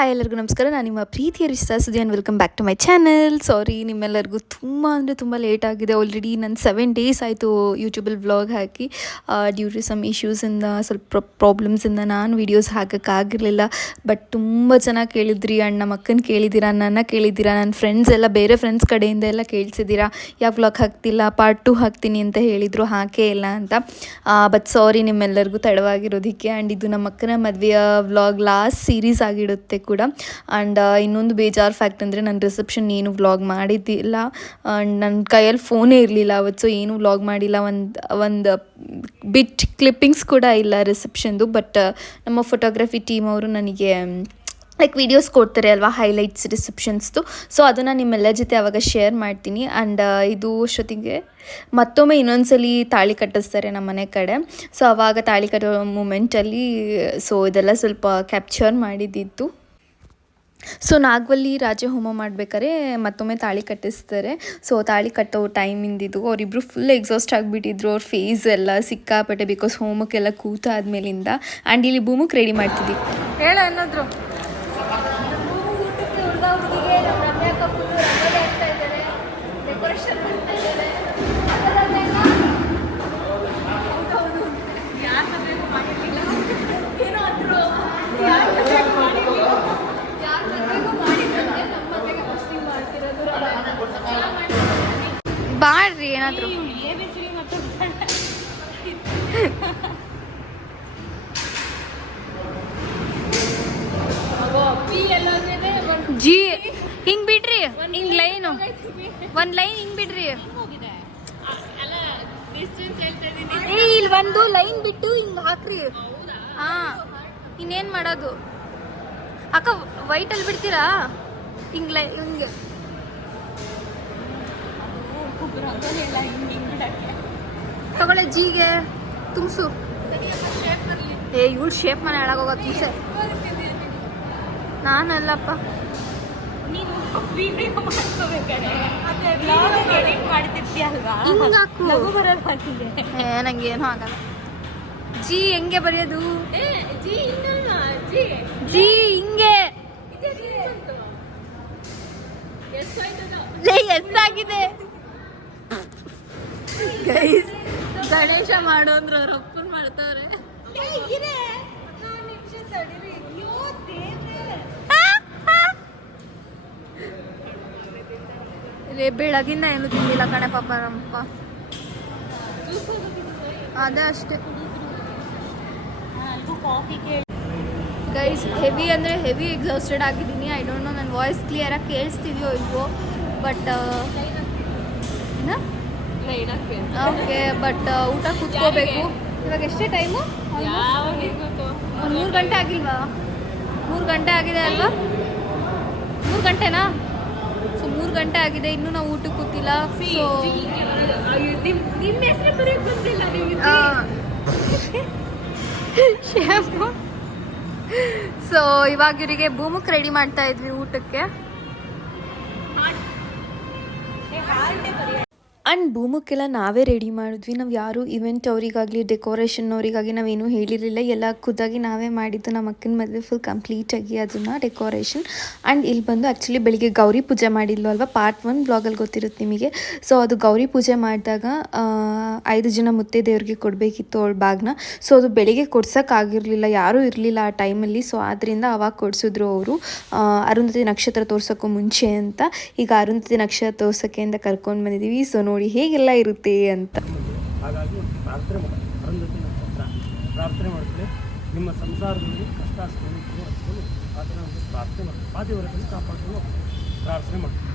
Hi ಎಲ್ಲರಿಗೂ ನಮಸ್ಕಾರ. ನಾನು ನಿಮ್ಮ ಪ್ರೀತಿಯ Rishta Sudhi and welcome back to my channel sorry ನಿಮ್ಮೆಲ್ಲರಿಗೂ ತುಂಬ ಅಂದರೆ ತುಂಬ ಲೇಟ್ ಆಗಿದೆ. ಆಲ್ರೆಡಿ ನಾನು ಸೆವೆನ್ ಡೇಸ್ ಆಯಿತು ಯೂಟ್ಯೂಬಲ್ಲಿ ವ್ಲಾಗ್ ಹಾಕಿ. ಡ್ಯೂ ಟು ಸಮ್ ಇಶ್ಯೂಸಿಂದ ಸ್ವಲ್ಪ ಪ್ರಾಬ್ಲಮ್ಸಿಂದ ನಾನು ವೀಡಿಯೋಸ್ ಹಾಕೋಕ್ಕಾಗಿರಲಿಲ್ಲ ಬಟ್ ತುಂಬ ಚೆನ್ನಾಗಿ ಕೇಳಿದ್ರಿ ಆ್ಯಂಡ್ ನಮ್ಮ ಅಕ್ಕನ ಕೇಳಿದ್ದೀರಾ ನನ್ನ ಕೇಳಿದ್ದೀರಾ ನನ್ನ ಫ್ರೆಂಡ್ಸ್ ಎಲ್ಲ ಬೇರೆ ಫ್ರೆಂಡ್ಸ್ ಕಡೆಯಿಂದ ಎಲ್ಲ ಕೇಳಿಸಿದ್ದೀರಾ. ಯಾವ ವ್ಲಾಗ್ ಹಾಕ್ತಿಲ್ಲ? ಪಾರ್ಟ್ ಟು ಹಾಕ್ತೀನಿ ಅಂತ ಹೇಳಿದರು. ಹಾಕೇ ಇಲ್ಲ ಅಂತ. ಬಟ್ ಸಾರಿ ನಿಮ್ಮೆಲ್ಲರಿಗೂ ತಡವಾಗಿರೋದಕ್ಕೆ. ಆ್ಯಂಡ್ ಇದು ನಮ್ಮ ಅಕ್ಕನ ಮದುವೆಯ ವ್ಲಾಗ್ ಲಾಸ್ಟ್ ಸೀರೀಸ್ ಆಗಿಡುತ್ತೆ ಕೂಡ. ಆ್ಯಂಡ್ ಇನ್ನೊಂದು ಬೇಜಾರು ಫ್ಯಾಕ್ಟ್ ಅಂದರೆ ನನ್ನ ರಿಸೆಪ್ಷನ್ ಏನು ವ್ಲಾಗ್ ಮಾಡಿದ್ದಿಲ್ಲ. ಆ್ಯಂಡ್ ನನ್ನ ಕೈಯಲ್ಲಿ ಫೋನೇ ಇರಲಿಲ್ಲ ಅವತ್ತು ಏನೂ ವ್ಲಾಗ್ ಮಾಡಿಲ್ಲ. ಒಂದು ಒಂದು ಬಿಟ್ ಕ್ಲಿಪ್ಪಿಂಗ್ಸ್ ಕೂಡ ಇಲ್ಲ ರಿಸೆಪ್ಷನ್ದು ಬಟ್ ನಮ್ಮ ಫೋಟೋಗ್ರಫಿ ಟೀಮ್ ಅವರು ನನಗೆ ಲೈಕ್ ವೀಡಿಯೋಸ್ ಕೊಡ್ತಾರೆ ಅಲ್ವಾ ಹೈಲೈಟ್ಸ್ ರಿಸೆಪ್ಷನ್ಸ್ದು ಸೊ ಅದನ್ನು ನಿಮ್ಮೆಲ್ಲ ಜೊತೆ ಅವಾಗ ಶೇರ್ ಮಾಡ್ತೀನಿ. ಆ್ಯಂಡ್ ಇದು ಅಷ್ಟೊತ್ತಿಗೆ ಮತ್ತೊಮ್ಮೆ ಇನ್ನೊಂದ್ಸಲಿ ತಾಳಿ ಕಟ್ಟಿಸ್ತಾರೆ ನಮ್ಮ ಮನೆ ಕಡೆ. ಸೊ ಅವಾಗ ತಾಳಿ ಕಟ್ಟೋ ಮೂಮೆಂಟಲ್ಲಿ ಸೊ ಇದೆಲ್ಲ ಸ್ವಲ್ಪ ಕ್ಯಾಪ್ಚರ್ ಮಾಡಿದ್ದಿತ್ತು. ಸೊ ನಾಗವಲ್ಲಿ ರಾಜ ಹೋಮ ಮಾಡ್ಬೇಕಾದ್ರೆ ಮತ್ತೊಮ್ಮೆ ತಾಳಿ ಕಟ್ಟಿಸ್ತಾರೆ. ಸೊ ತಾಳಿ ಕಟ್ಟೋ ಟೈಮಿಂದಿದ್ದು ಅವರಿಬ್ಬರು ಫುಲ್ ಎಕ್ಸಾಸ್ಟ್ ಆಗಿಬಿಟ್ಟಿದ್ರು. ಅವ್ರ ಫೇಸ್ ಎಲ್ಲ ಸಿಕ್ಕಾಪಟ್ಟೆ ಬಿಕಾಸ್ ಹೋಮಕ್ಕೆಲ್ಲ ಕೂತಾದ್ಮೇಲಿಂದ. ಆ್ಯಂಡ್ ಇಲ್ಲಿ ಭೂಮಕ್ಕೆ ರೆಡಿ ಮಾಡ್ತಿದ್ವಿ ಹೇಳ, ಏನಾದ್ರು ಬಾಡ್ರಿ ಏನಾದರೂ ಜಿ ಹಿಂಗ್ ಬಿಡ್ರಿ ಹಿಂಗ್ ಲೈನು ಒಂದ್ ಲೈನ್ ಹಿಂಗ್ ಬಿಡ್ರಿ ಏ ಇಲ್ಲಿ ಒಂದು ಲೈನ್ ಬಿಟ್ಟು ಹಿಂಗ್ ಹಾಕ್ರಿ ಹಾ ಇನ್ನೇನ್ ಮಾಡೋದು. ಅಕ್ಕ ವೈಟ್ ಅಲ್ಲಿ ಬಿಡ್ತೀರಾ? ಹಿಂಗ್ ಲೈ, ಹಿಂಗೆ. ತಗೊಳ್ಳೆ ಜೀಗೆ, ತುಂಬಿಸು. ಏ, ಇವಳು ಶೇಪ್ ಮನೆ ಹಾಳಾಗೋಗ ತುಂಬ ನಾನಲ್ಲಪ್ಪ. ನಂಗೇನು ಆಗಲ್ಲ. ಜಿ ಹೆಂಗೆ ಬರೆಯೋದು? ಹಿಂಗೆ. ಲೇ ಎಸ್ ಆಗಿದೆ. ಗೈಸ್ ಗಣೇಶ ಮಾಡು ಅಂದ್ರೆ ಅವ್ರ ಅಪ್ಪನ್ ಮಾಡ್ತವ್ರೆ ರೇ ಬೆಳಗಿಂದ ಏನು ತಿಂದಿಲ್ಲ ಕಣೆ ಪಾಪ ನಮ್ಮಪ್ಪ. ಅದೇ ಅಷ್ಟೇ. ಗೈಸ್ ಹೆವಿ ಅಂದರೆ ಹೆವಿ ಎಕ್ಸಾಸ್ಟೆಡ್ ಆಗಿದ್ದೀನಿ. ಐ ಡೋಂಟ್ ನೋ ನನ್ನ ವಾಯ್ಸ್ ಕ್ಲಿಯರಾಗಿ ಕೇಳಿಸ್ತಿದ್ಯೋ ಇಲ್ವೋ? ಬಟ್ ಓಕೆ ಬಟ್ ಊಟ ಕೂತ್ಕೋಬೇಕು. ಇವಾಗ ಎಷ್ಟೇ ಟೈಮು ಒಂದು ಮೂರು ಗಂಟೆ ಆಗಿಲ್ವಾ? ಮೂರು ಗಂಟೆ ಆಗಿದೆ ಅಲ್ವಾ? ಮೂರು ಗಂಟೆನಾ? ಸೊ ಮೂರು ಗಂಟೆ ಆಗಿದೆ. ಇನ್ನೂ ನಾವು ಊಟಕ್ಕೆ ಕೂತಿಲ್ಲ. ಸೊ ನಿಮ್ಮ ಹೆಸರು ಸೊ ಇವಾಗ ಇವರಿಗೆ ಭೂಮಕ್ ರೆಡಿ ಮಾಡ್ತಾ ಇದ್ವಿ ಊಟಕ್ಕೆ. ಆ್ಯಂಡ್ ಭೂಮಕ್ಕೆಲ್ಲ ನಾವೇ ರೆಡಿ ಮಾಡಿದ್ವಿ. ನಾವು ಯಾರು ಇವೆಂಟ್ ಅವರಿಗಾಗಲಿ ಡೆಕೋರೇಷನ್ ಅವರಿಗಾಗಿ ನಾವೇನು ಹೇಳಿರಲಿಲ್ಲ. ಎಲ್ಲ ಖುದ್ದಾಗಿ ನಾವೇ ಮಾಡಿದ್ದು. ನಮ್ಮ ಅಕ್ಕನ ಮದುವೆ ಫುಲ್ ಕಂಪ್ಲೀಟಾಗಿ ಅದನ್ನು ಡೆಕೋರೇಷನ್ ಆ್ಯಂಡ್ ಇಲ್ಲಿ ಬಂದು ಆ್ಯಕ್ಚುಲಿ ಬೆಳಿಗ್ಗೆ ಗೌರಿ ಪೂಜೆ ಮಾಡಿದ್ಲು ಅಲ್ವಾ? ಪಾರ್ಟ್ ಒನ್ ಬ್ಲಾಗಲ್ಲಿ ಗೊತ್ತಿರುತ್ತೆ ನಿಮಗೆ. ಸೊ ಅದು ಗೌರಿ ಪೂಜೆ ಮಾಡಿದಾಗ ಐದು ಜನ ಮುತ್ತೆ ದೇವ್ರಿಗೆ ಕೊಡಬೇಕಿತ್ತು ಅವಳ ಬಾಗ್ನ. ಸೊ ಅದು ಬೆಳಿಗ್ಗೆ ಕೊಡ್ಸೋಕ್ಕಾಗಿರಲಿಲ್ಲ ಯಾರೂ ಇರಲಿಲ್ಲ ಆ ಟೈಮಲ್ಲಿ ಸೊ ಆದ್ದರಿಂದ ಅವಾಗ ಕೊಡಿಸಿದ್ರು ಅವರು. ಅರುಂಧತಿ ನಕ್ಷತ್ರ ತೋರ್ಸೋಕ್ಕೂ ಮುಂಚೆ ಅಂತ. ಈಗ ಅರುಂಧತಿ ನಕ್ಷತ್ರ ತೋರ್ಸೋಕ್ಕೆ ಅಂತ ಕರ್ಕೊಂಡು ಬಂದಿದ್ದೀವಿ ಸೊ ಹೇಗೆಲ್ಲ ಇರುತ್ತೆ ಅಂತ. ಹಾಗಾಗಿ ಪ್ರಾರ್ಥನೆ ಮಾಡಿ ಪ್ರಾರ್ಥನೆ ಮಾಡ್ತಾರೆ ನಿಮ್ಮ ಸಂಸಾರದಲ್ಲಿ ಕಷ್ಟ ಹಚ್ಕೊಂಡು ಥರ ಒಂದು ಪ್ರಾರ್ಥನೆ ಮಾಡಿ ಪಾತಿವರದಲ್ಲಿ ಕಾಪಾಡಿಕೊಂಡು ಪ್ರಾರ್ಥನೆ ಮಾಡ್ತೀವಿ.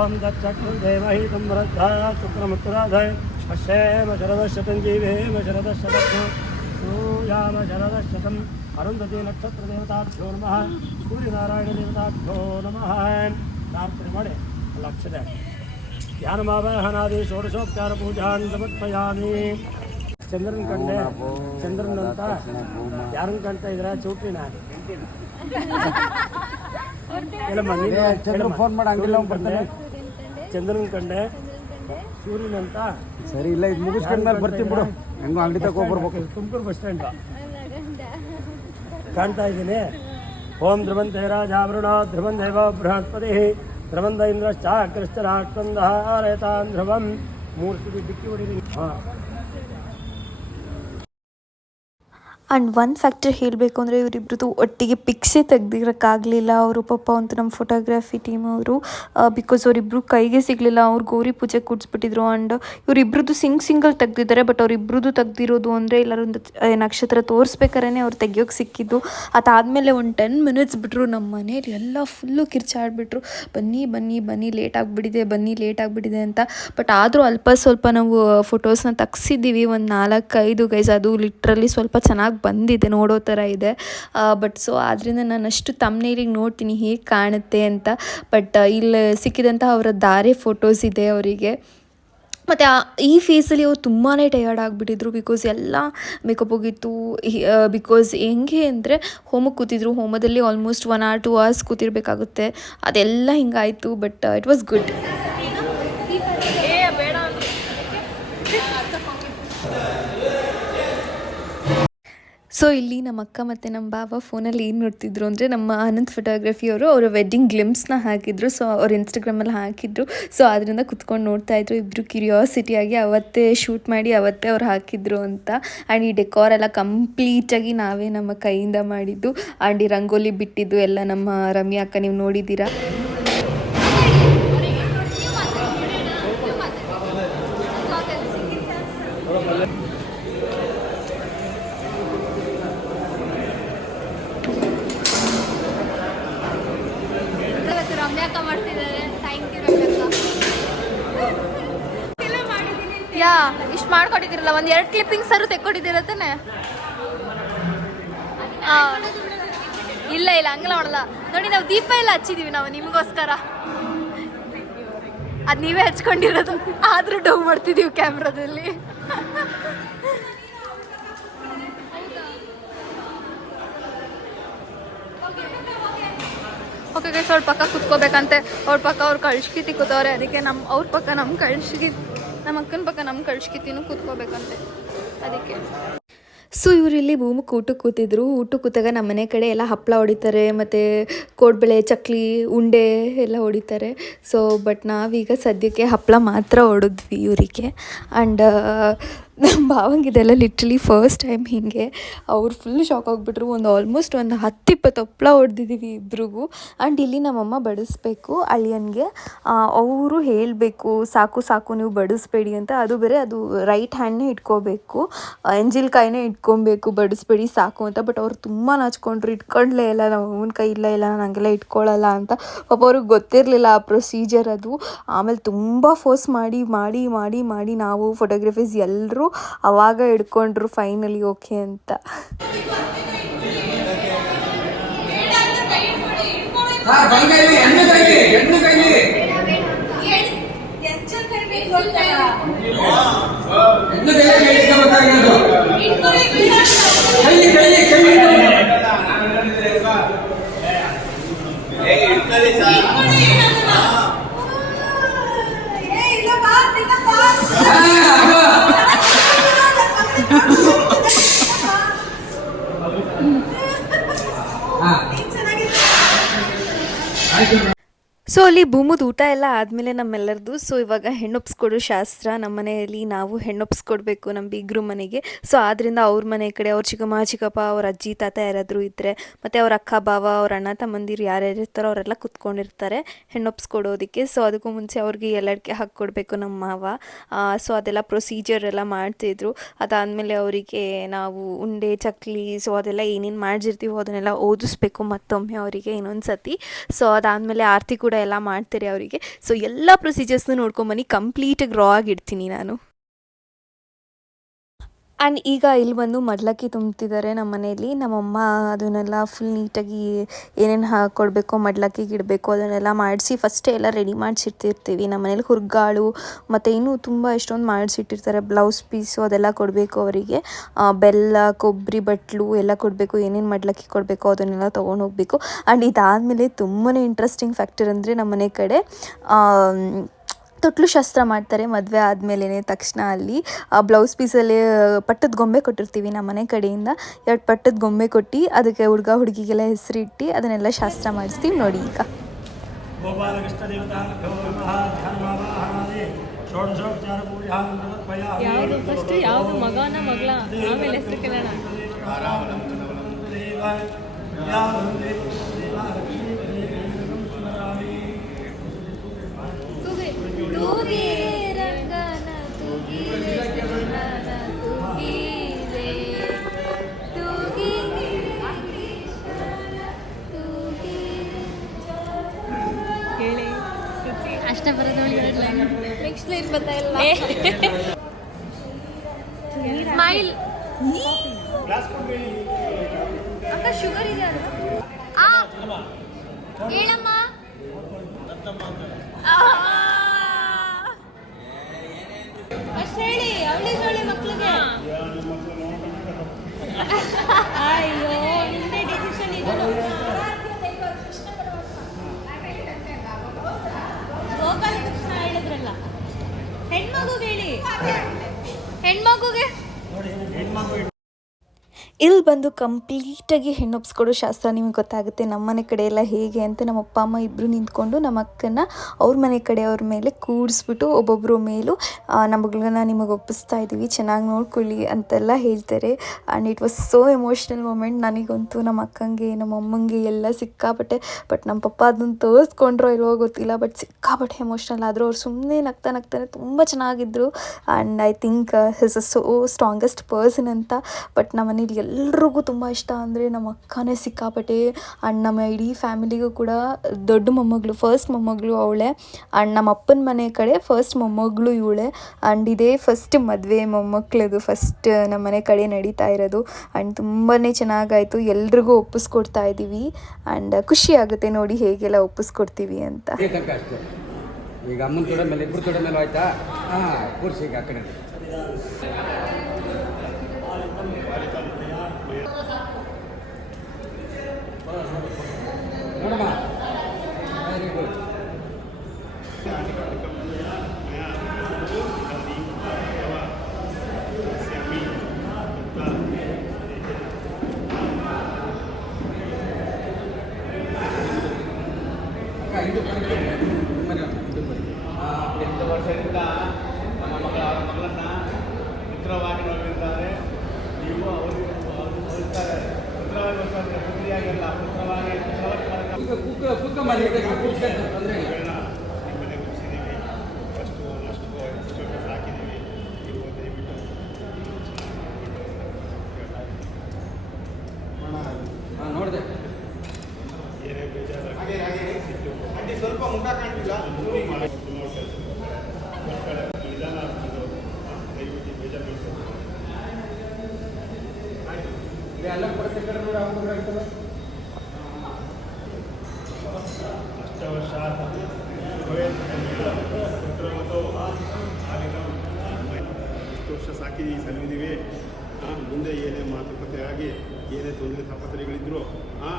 ಓಂ ದಚ್ಚಕ್ರು ದೇವಹಿ ತಮ್ಮರದ್ಧ ಶುಕ್ರಮುತ್ತರಾಧಯ ಪಶ್ಯೇಮ ಶರದ ಶತಂ ಜೀವೇಮ ಶರದ ಶತಂ. ಸೂಯಾಮ ಶರದ ಶತಂ. ಅರುಂಧತಿ ನಕ್ಷತ್ರ ದೇವತಾಭ್ಯೋ ನಮಃ. ಸೂರ್ಯನಾರಾಯಣ ದೇವತಾಭ್ಯೋ ನಮಃ. ಪ್ರಾರ್ಥನೆ ಮಾಡಿ ಅಲ್ಲ ಧ್ಯಾನಮಾವಾಹನಾದಿ ಷೋಡಶೋಪಚಾರ ಪೂಜಾನ್ ಸಮರ್ಪಯಾಮಿ ಚಂದ್ರನ ಕಂಡೆ ಚಂದ್ರನ್ ಅಂತ ಯಾರನ್ನ ಕಾಣ್ತಾ ಇದ್ರ? ಚೌಟ್ರಿನ ಹೇಳಮ್ಮ. ಫೋನ್ ಮಾಡಿ ಅಂಗಡಿಲ್ಲ ಅವ್ನು ಬರ್ತಾನೆ. ಚಂದ್ರನ್ ಕಂಡೆ ಸೂರ್ಯನ ಅಂತ ಸರಿ ಇಲ್ಲ ಇದು ಮುಗಿಸ್ಕೊಂಡ್ಮೇಲೆ ಬರ್ತೀನಿ ಬಿಡು. ಹೆಂಗೋ ಅಂಗಡಿ ತಗೋ ಬರ್ಬೇಕು ತುಮಕೂರು ಬಸ್ ಸ್ಟ್ಯಾಂಡ್. ಕಾಣ್ತಾ ಇದ್ದೀನಿ. ಓಂ ಧ್ರುವಂತೆ ರಾಜಾವೃಣ ಧ್ರುವಂದೇವ ಬೃಹಸ್ಪತಿ. ಧ್ರುವಂದ ಇಂದ್ರಶ್ಚಾಕೃಶ್ಚ ರಾಕ್ಷಂದ ರೇತಾನ್ ಧ್ರುವಂ ಮೂರು ಸತಿ ಡಿಕ್ಕಿ ಹೊಡೀರಿ ಹಾಂ ಆ್ಯಂಡ್ ಒನ್ ಫ್ಯಾಕ್ಟರ್ ಹೇಳಬೇಕು ಅಂದರೆ ಇವರಿಬ್ರದ್ದು ಒಟ್ಟಿಗೆ ಪಿಕ್ಸೇ ತೆಗ್ದಿರೋಕ್ಕಾಗಲಿಲ್ಲ. ಅವರು ಪಾಪ ಅಂತ ನಮ್ಮ ಫೋಟೋಗ್ರಫಿ ಟೀಮ್ ಅವರು ಬಿಕಾಸ್ ಅವರಿಬ್ಬರು ಕೈಗೆ ಸಿಗಲಿಲ್ಲ. ಅವ್ರು ಗೌರಿ ಪೂಜೆ ಕೂಡಿಸ್ಬಿಟ್ಟಿದ್ರು ಆ್ಯಂಡ್ ಇವರಿಬ್ರದ್ದು ಸಿಂಗ್ ಸಿಂಗಲ್ ತೆಗ್ದಿದ್ದಾರೆ ಬಟ್ ಅವರಿಬ್ರದ್ದು ತೆಗ್ದಿರೋದು ಅಂದರೆ ಎಲ್ಲರೂ ಒಂದು ನಕ್ಷತ್ರ ತೋರಿಸ್ಬೇಕಾರೇ ಅವ್ರು ತೆಗಿಯೋಕೆ ಸಿಕ್ಕಿದ್ದು. ಅದಾದಮೇಲೆ ಒಂದು ಟೆನ್ ಮಿನಿಟ್ಸ್ ಬಿಟ್ಟರು ನಮ್ಮ ಮನೇಲಿ ಎಲ್ಲ ಫುಲ್ಲು ಕಿರ್ಚಾಡ್ಬಿಟ್ರು. ಬನ್ನಿ ಬನ್ನಿ ಬನ್ನಿ ಲೇಟ್ ಆಗಿಬಿಟ್ಟಿದೆ, ಬನ್ನಿ ಲೇಟ್ ಆಗಿಬಿಟ್ಟಿದೆ ಅಂತ. ಬಟ್ ಆದರೂ ಅಲ್ಪ ಸ್ವಲ್ಪ ನಾವು ಫೋಟೋಸ್ನ ತೆಗ್ಸಿದ್ದೀವಿ. ಒಂದು ನಾಲ್ಕೈದು ಗೈಸ್ ಅದು ಲಿಟ್ರಲ್ಲಿ ಸ್ವಲ್ಪ ಚೆನ್ನಾಗಿ ಬಂದಿದೆ, ನೋಡೋ ಥರ ಇದೆ. ಬಟ್ ಸೊ ಆದ್ದರಿಂದ ನಾನು ಅಷ್ಟು ತಮ್ಮನೇಲಿಗೆ ನೋಡ್ತೀನಿ ಹೇಗೆ ಕಾಣುತ್ತೆ ಅಂತ. ಬಟ್ ಇಲ್ಲಿ ಸಿಕ್ಕಿದಂಥ ಅವರ ದಾರೆ ಫೋಟೋಸ್ ಇದೆ ಅವರಿಗೆ. ಮತ್ತು ಈ ಫೇಸಲ್ಲಿ ಅವ್ರು ತುಂಬಾ ಟಯರ್ಡ್ ಆಗಿಬಿಟ್ಟಿದ್ರು ಬಿಕಾಸ್ ಎಲ್ಲ ಮೇಕಪ್ ಹೋಗಿತ್ತು. ಬಿಕಾಸ್ ಹೆಂಗೆ ಅಂದರೆ ಹೋಮಕ್ಕೆ ಕೂತಿದ್ರು ಹೋಮದಲ್ಲಿ almost one or two hours ಕೂತಿರ್ಬೇಕಾಗುತ್ತೆ. ಅದೆಲ್ಲ ಹಿಂಗಾಯಿತು but it was good so ಇಲ್ಲಿ ನಮ್ಮ ಅಕ್ಕ ಮತ್ತು ನಮ್ಮ ಬಾಬಾ ಫೋನಲ್ಲಿ ಏನು ನೋಡ್ತಿದ್ರು ಅಂದರೆ ನಮ್ಮ ಆನಂದ್ ಫೋಟೋಗ್ರಫಿಯವರು ಅವರ ವೆಡ್ಡಿಂಗ್ ಗ್ಲಿಮ್ಸ್ನ ಹಾಕಿದ್ರು. ಸೊ ಅವ್ರು ಇನ್ಸ್ಟಾಗ್ರಾಮಲ್ಲಿ ಹಾಕಿದ್ರು. ಸೊ ಅದರಿಂದ ಕುತ್ಕೊಂಡು ನೋಡ್ತಾ ಇದ್ರು. ಇಬ್ಬರು ಕ್ಯೂರಿಯಾಸಿಟಿಯಾಗಿ ಅವತ್ತೇ ಶೂಟ್ ಮಾಡಿ ಅವತ್ತೇ ಅವ್ರು ಹಾಕಿದ್ರು ಅಂತ. ಆ್ಯಂಡ್ ಈ ಡೆಕೋರ್ ಎಲ್ಲ ಕಂಪ್ಲೀಟಾಗಿ ನಾವೇ ನಮ್ಮ ಕೈಯಿಂದ ಮಾಡಿದ್ದು. ಆ್ಯಂಡ್ ಈ ರಂಗೋಲಿ ಬಿಟ್ಟಿದ್ದು ಎಲ್ಲ ನಮ್ಮ ರಮ್ಯಾ ಅಕ್ಕ, ನೀವು ನೋಡಿದ್ದೀರಾ ಇವತ್ತು ರಮ್ಯಾಕ ಮಾಡ್ತಿದ್ದಾರೆ ಥ್ಯಾಂಕ್ ಯು ರಮ್ಯಾಕ ಯಾ ಇಷ್ಟು ಮಾಡ್ಕೊಟ್ಟಿದ್ದೀರಲ್ಲ ಒಂದು ಎರಡು ಕ್ಲಿಪ್ಪಿಂಗ್ಸ್ ಸರ್ ತೆಕ್ಕೊಂಡಿದ್ದೀರಾ ತಾನೆ? ಇಲ್ಲ ಇಲ್ಲ, ಹಂಗಲ್ಲ ಮಾಡಲ್ಲ. ನೋಡಿ, ನಾವು ದೀಪ ಎಲ್ಲ ಹಚ್ಚಿದೀವಿ ನಾವು ನಿಮಗೋಸ್ಕರ. ಅದು ನೀವೇ ಹಚ್ಕೊಂಡಿರೋದು. ಆದರೂ ಡೌ ಮಾಡ್ತಿದ್ದೀವಿ ಕ್ಯಾಮ್ರಾದಲ್ಲಿ. ಓಕೆ ಗೈಸ್ ಅವ್ರ ಪಕ್ಕ ಕುತ್ಕೋಬೇಕಂತೆ. ಅವ್ರ ಪಕ್ಕ ಅವ್ರು ಕಳ್ಸ್ಕಿತಿ ಕೂತವ್ರೆ. ಅದಕ್ಕೆ ನಮ್ಮ ಅವ್ರ ಪಕ್ಕ ನಮ್ಮ ಕಳ್ಸ್ಕಿ ನಮ್ಮ ಅಕ್ಕನ ಪಕ್ಕ ನಮ್ಮ ಕಳ್ಸ್ಕಿತಿನೂ ಕೂತ್ಕೋಬೇಕಂತೆ. ಅದಕ್ಕೆ. ಸೊ ಇವರಿಲ್ಲಿ ಭೂಮಿಗೆ ಊಟಕ್ಕೆ ಕೂತಿದ್ರು. ಊಟಕ್ಕೆ ಕೂತಾಗ ನಮ್ಮ ಮನೆ ಕಡೆ ಎಲ್ಲ ಹಪ್ಪಳ ಹೊಡಿತಾರೆ, ಮತ್ತು ಕೋಡ್ಬಳೆ, ಚಕ್ಲಿ, ಉಂಡೆ ಎಲ್ಲ ಹೊಡಿತಾರೆ. ಸೊ ಬಟ್ ನಾವೀಗ ಸದ್ಯಕ್ಕೆ ಹಪ್ಪಳ ಮಾತ್ರ ಹೊಡಿದ್ವಿ ಇವರಿಗೆ. ಆ್ಯಂಡ್ ನಮ್ಮ ಭಾವಂಗಿದೆಲ್ಲ ಲಿಟ್ರಲಿ ಫಸ್ಟ್ ಟೈಮ್ ಹೀಗೆ. ಅವ್ರು ಫುಲ್ ಶಾಕ್ ಆಗಿಬಿಟ್ರು. ಒಂದು ಆಲ್ಮೋಸ್ಟ್ ಒಂದು ಹತ್ತಿಪ್ಪತ್ತು ಹಪ್ಪಳ ಹೊಡೆದಿದ್ದೀವಿ ಇಬ್ರಿಗೂ. ಆ್ಯಂಡ್ ಇಲ್ಲಿ ನಮ್ಮಮ್ಮ ಬಡಿಸ್ಬೇಕು. ಅಳಿಯನ್ಗೆ ಅವರು ಹೇಳಬೇಕು, ಸಾಕು ಸಾಕು, ನೀವು ಬಡಿಸ್ಬೇಡಿ ಅಂತ. ಅದು ಬೇರೆ, ಅದು ರೈಟ್ ಹ್ಯಾಂಡ್ನೇ ಇಟ್ಕೋಬೇಕು. ಎಂಜಿಲ್ಕಾಯಿನೇ ಇಟ್ಕೊಬೇಕು, ಬಡಿಸ್ಬೇಡಿ, ಸಾಕು ಅಂತ. ಬಟ್ ಅವ್ರು ತುಂಬ ನಾಚ್ಕೊಂಡ್ರು. ಇಟ್ಕೊಂಡ್ಲೇ ಇಲ್ಲ. ನಮ್ಮ ಅಮ್ಮನ ಕೈ ಇಲ್ಲ ಇಲ್ಲ ನನಗೆಲ್ಲ ಇಟ್ಕೊಳ್ಳಲ್ಲ ಅಂತ. ಪಾಪ ಅವ್ರಿಗೆ ಗೊತ್ತಿರಲಿಲ್ಲ ಆ ಪ್ರೊಸೀಜರ್ ಅದು. ಆಮೇಲೆ ತುಂಬ ಫೋರ್ಸ್ ಮಾಡಿ ಮಾಡಿ ಮಾಡಿ ಮಾಡಿ ನಾವು ಫೋಟೋಗ್ರಫೀಸ್ ಎಲ್ಲರೂ ಅವಾಗ ಹಿಡ್ಕೊಂಡ್ರು ಫೈನಲಿ ಓಕೆ ಅಂತ. ಸೊ ಅಲ್ಲಿ ಭೂಮದ ಊಟ ಎಲ್ಲ ಆದಮೇಲೆ ನಮ್ಮೆಲ್ಲರದು. ಸೊ ಇವಾಗ ಹೆಣ್ಣೊಪ್ಸ್ಕೊಡೋ ಶಾಸ್ತ್ರ ನಮ್ಮ ಮನೆಯಲ್ಲಿ ನಾವು ಹೆಣ್ಣೊಪ್ಸ್ಕೊಡ್ಬೇಕು ನಮ್ಮ ಬಿಗ್ರು ಮನೆಗೆ. ಸೊ ಆದ್ದರಿಂದ ಅವ್ರ ಮನೆ ಕಡೆ ಅವ್ರ ಚಿಕ್ಕಮ್ಮ, ಚಿಕ್ಕಪ್ಪ, ಅವ್ರ ಅಜ್ಜಿ, ತಾತ ಯಾರಾದರೂ ಇದ್ದರೆ ಮತ್ತು ಅವ್ರ ಅಕ್ಕ, ಬಾವ, ಅವ್ರ ಅಣ್ಣ, ತಮ್ಮಂದಿರು ಯಾರ್ಯಾರು ಇರ್ತಾರೋ ಅವರೆಲ್ಲ ಕುತ್ಕೊಂಡಿರ್ತಾರೆ ಹೆಣ್ಣೊಪ್ಸ್ಕೊಡೋದಕ್ಕೆ. ಸೊ ಅದಕ್ಕೂ ಮುಂಚೆ ಅವ್ರಿಗೆ ಎಲ್ಲಡಿಕೆ ಹಾಕ್ಕೊಡ್ಬೇಕು ನಮ್ಮ ಮಾವ. ಸೊ ಅದೆಲ್ಲ ಪ್ರೊಸೀಜರ್ ಎಲ್ಲ ಮಾಡ್ತಿದ್ರು. ಅದಾದಮೇಲೆ ಅವರಿಗೆ ನಾವು ಉಂಡೆ, ಚಕ್ಲಿ ಸೊ ಅದೆಲ್ಲ ಏನೇನು ಮಾಡಿರ್ತೀವೋ ಅದನ್ನೆಲ್ಲ ಓದಿಸ್ಬೇಕು ಮತ್ತೊಮ್ಮೆ ಅವರಿಗೆ ಇನ್ನೊಂದು ಸತಿ ಸೊ ಅದಾದಮೇಲೆ ಆರತಿ ಕೂಡ ಎಲ್ಲ ಮಾಡ್ತಾರೆ ಅವರಿಗೆ. ಸೊ ಎಲ್ಲ ಪ್ರೊಸೀಜರ್ಸ್ನು ನೋಡ್ಕೊಂಬನ್ನಿ ಕಂಪ್ಲೀಟಾಗಿ ರಾ ಆಗಿಡ್ತೀನಿ ನಾನು. ಆ್ಯಂಡ್ ಈಗ ಇಲ್ಲಿ ಬಂದು ಮಡ್ಲಕ್ಕಿ ತುಂಬ್ತಿದ್ದಾರೆ ನಮ್ಮ ಮನೆಯಲ್ಲಿ. ನಮ್ಮಮ್ಮ ಅದನ್ನೆಲ್ಲ ಫುಲ್ ನೀಟಾಗಿ ಏನೇನು ಹಾಕ್ಕೊಡ್ಬೇಕು ಮಡ್ಲಕ್ಕಿಗೆ ಇಡಬೇಕು ಅದನ್ನೆಲ್ಲ ಮಾಡಿಸಿ ಫಸ್ಟೇ ಎಲ್ಲ ರೆಡಿ ಮಾಡಿಸಿಟ್ಟಿರ್ತೀವಿ. ನಮ್ಮ ಮನೇಲಿ ಹುರ್ಗಾಳು ಮತ್ತು ಇನ್ನೂ ತುಂಬ ಎಷ್ಟೊಂದು ಮಾಡಿಸಿಟ್ಟಿರ್ತಾರೆ. ಬ್ಲೌಸ್ ಪೀಸು ಅದೆಲ್ಲ ಕೊಡಬೇಕು ಅವರಿಗೆ. ಬೆಲ್ಲ ಕೊಬ್ಬರಿ ಬಟ್ಲು ಎಲ್ಲ ಕೊಡಬೇಕು. ಏನೇನು ಮಡ್ಲಕ್ಕಿ ಕೊಡಬೇಕು ಅದನ್ನೆಲ್ಲ ತೊಗೊಂಡು ಹೋಗಬೇಕು. ಆ್ಯಂಡ್ ಇದಾದಮೇಲೆ ತುಂಬಾ ಇಂಟ್ರೆಸ್ಟಿಂಗ್ ಫ್ಯಾಕ್ಟರ್ ಅಂದರೆ ನಮ್ಮ ಮನೆ ಕಡೆ ತೊಟ್ಲು ಶಾಸ್ತ್ರ ಮಾಡ್ತಾರೆ ಮದುವೆ ಆದಮೇಲೆ ತಕ್ಷಣ ಅಲ್ಲಿ ಆ ಬ್ಲೌಸ್ ಪೀಸಲ್ಲಿ ಪಟ್ಟದ ಗೊಂಬೆ ಕೊಟ್ಟಿರ್ತೀವಿ ನಮ್ಮ ಮನೆ ಕಡೆಯಿಂದ ಎರಡು ಪಟ್ಟದ ಗೊಂಬೆ ಕೊಟ್ಟು ಅದಕ್ಕೆ ಹುಡುಗ ಹುಡುಗಿಗೆಲ್ಲ ಹೆಸರಿಟ್ಟು ಅದನ್ನೆಲ್ಲ ಶಾಸ್ತ್ರ ಮಾಡಿಸ್ತೀವಿ ನೋಡಿ ಈಗ ಮಗನ ಮಗಳ ಆಮೇಲೆ ಹೆಸರು ಕೇಳೋಣ ತೂಗಿ ರಂಗನ ತೂಗಿರೆ ಜನನ ತೂಗಿರೆ ತೂಗಿ ಹೇಳಿ ಅಷ್ಟ ಬರೋದೊಳಗೆ ನೆಕ್ಸ್ಟ್ ಲೈನ್ ಬರ್ತಾ ಇಲ್ಲ ಸ್ಮೈಲ್ ಅಕ್ಕ ಶುಗರ್ ಇದೆ ಅಲ್ವಾ? ಆ. ಹೇಳಮ್ಮ ಅಷ್ಟು ಹೇಳಿ ಅವಳಿ ಜೋಳಿ ಮಕ್ಳಿಗೆ ಅಯ್ಯೋ ನಿಮ್ದೇ ಡಿಸಿಷನ್ ಇದು. ಗೋಪಾಲಕೃಷ್ಣ ಹೇಳಿದ್ರಲ್ಲ. ಹೆಣ್ಮಗುಗೆ. ಹೇಳಿ ಹೆಣ್ಮಗುಗೆ ಬಂದು ಕಂಪ್ಲೀಟಾಗಿ ಹೆಣ್ಣೊಪ್ಸ್ಕೊಡೋ ಶಾಸ್ತ್ರ ನಿಮಗೆ ಗೊತ್ತಾಗುತ್ತೆ. ನಮ್ಮ ಮನೆ ಕಡೆ ಎಲ್ಲ ಹೇಗೆ ಅಂತ ನಮ್ಮ ಅಪ್ಪ, ಅಮ್ಮ ಇಬ್ಬರು ನಿಂತ್ಕೊಂಡು ನಮ್ಮ ಅಕ್ಕನ ಅವ್ರ ಮನೆ ಕಡೆ ಅವ್ರ ಮೇಲೆ ಕೂಡಿಸ್ಬಿಟ್ಟು ಒಬ್ಬೊಬ್ಬರ ಮೇಲೂ ನಮ್ಮ ಮಗಳನ್ನ ನಿಮಗೆ ಒಪ್ಪಿಸ್ತಾ ಇದ್ದೀವಿ ಚೆನ್ನಾಗಿ ನೋಡ್ಕೊಳ್ಳಿ ಅಂತೆಲ್ಲ ಹೇಳ್ತಾರೆ. And it was so emotional moment ನನಗಂತೂ ನಮ್ಮ ಅಕ್ಕಂಗೆ, ನಮ್ಮ ಅಮ್ಮಂಗೆ ಎಲ್ಲ ಸಿಕ್ಕಾಪಟ್ಟೆ ಬಟ್ ನಮ್ಮ ಪಪ್ಪ ಅದನ್ನು ತೋರಿಸ್ಕೊಂಡ್ರೋ ಇಲ್ವೋ ಗೊತ್ತಿಲ್ಲ ಬಟ್ ಸಿಕ್ಕಾಪಟ್ಟೆ ಎಮೋಷ್ನಲ್ ಆದರೂ ಅವ್ರು ಸುಮ್ಮನೆ ನಗ್ತಾ ನಗ್ತಾನೆ ತುಂಬ ಚೆನ್ನಾಗಿದ್ದರು and I think his a so strongest person ಅಂತ. ಬಟ್ ನಮ್ಮ ಮನೇಲಿ ಎಲ್ರಿಗೂ ತುಂಬ ಇಷ್ಟ ಅಂದರೆ ನಮ್ಮ ಅಕ್ಕನೇ ಸಿಕ್ಕಾಪಟ್ಟೆ. ಆ್ಯಂಡ್ ನಮ್ಮ ಇಡೀ ಫ್ಯಾಮಿಲಿಗೂ ಕೂಡ ದೊಡ್ಡ ಮೊಮ್ಮಗಳು ಫಸ್ಟ್ ಮೊಮ್ಮಗಳು ಅವಳೆ. ಆ್ಯಂಡ್ ನಮ್ಮ ಅಪ್ಪನ ಮನೆ ಕಡೆ ಫಸ್ಟ್ ಮೊಮ್ಮಗಳು ಇವಳೆ. ಆ್ಯಂಡ್ ಇದೇ ಫಸ್ಟ್ ಮದುವೆ ಮೊಮ್ಮಕ್ಳದು ಫಸ್ಟ್ ನಮ್ಮ ಮನೆ ಕಡೆ ನಡೀತಾ ಇರೋದು. ಆ್ಯಂಡ್ ತುಂಬಾ ಚೆನ್ನಾಗಾಯಿತು. ಎಲ್ರಿಗೂ ಒಪ್ಪಿಸ್ಕೊಡ್ತಾ ಇದ್ದೀವಿ ಆ್ಯಂಡ್ ಖುಷಿ ಆಗುತ್ತೆ ನೋಡಿ ಹೇಗೆಲ್ಲ ಒಪ್ಪಿಸ್ಕೊಡ್ತೀವಿ ಅಂತ. ಈಗ ಅಮ್ಮನ ತೊಡೆ ಮೇಲೆ ಇಬ್ಬರು ತೊಡೆ ಮೇಲೆ ಆಯ್ತಾ ಹಾಂ, ಕೂರ್ಸಿ ಆ ಕಡೆ ನೋಡಮ್ಮ ವೆರಿ ಗುಡ್ ಇದು ಬನ್ನಿ. ಬನ್ನಿ ಅಮ್ಮ, ಇದು ಬನ್ನಿ. ಎಂಟು ವರ್ಷದಿಂದ ನಮ್ಮ ಮಗಳ ಅವರ ಮಗಳನ್ನ ಮಿತ್ರವಾಗಿ ನೋಡಿದ್ದಾರೆ ನೀವು ಅವರು ಪುತ್ರವಾಗಿ ಪುತ್ರಿಯಾಗಿಲ್ಲ ಪುತ್ರವಾಗಿ ಪುತ್ರವಾಗಿ ಮಾಡಕ್ಕೆ ಈಗ ಕೂತ್ಕೊ ಕೂತ್ಕೊಂಬ ನೀಟಾಗಿ ಕೂತ್ಕೊಂಡು ತೊಂದರೆ ಇಲ್ಲ ನಿಮ್ಮನೆ ಮುಗಿಸಿದ್ದೀವಿ ಫಸ್ಟು ಅಷ್ಟು ಎಷ್ಟು ಸಾಕಿದ್ದೀವಿ ನೀವು ದಯವಿಟ್ಟು ಹಾಂ ನೋಡಿದೆ ಏನೇ ಬೇಜಾರು ಅಡ್ಡಿ ಸ್ವಲ್ಪ ಮುಖ ಕಾಣ್ತಿಲ್ಲ ನಿಧಾನ ಆಗ್ತಿದ್ದು ದಯವಿಟ್ಟು ಬೇಜಾರು ಮಾಡ್ಕೊಂಡು ಇಲ್ಲಿ ಎಲ್ಲ ಕೊಡ್ತೆ ಕಡೆ ನೋಡಿ ಅವ್ರು ಆಗ್ತದೆ ಅಷ್ಟವಶಾತ್ ಇಷ್ಟು ವರ್ಷ ಸಾಕಿ ಸಲ್ಲಿದ್ದೀವಿ ಮುಂದೆ ಏನೇ ಮಾತುಕತೆ ಆಗಿ ಏನೇ ತೊಂದರೆ ತಾಪತ್ರೆಗಳಿದ್ರು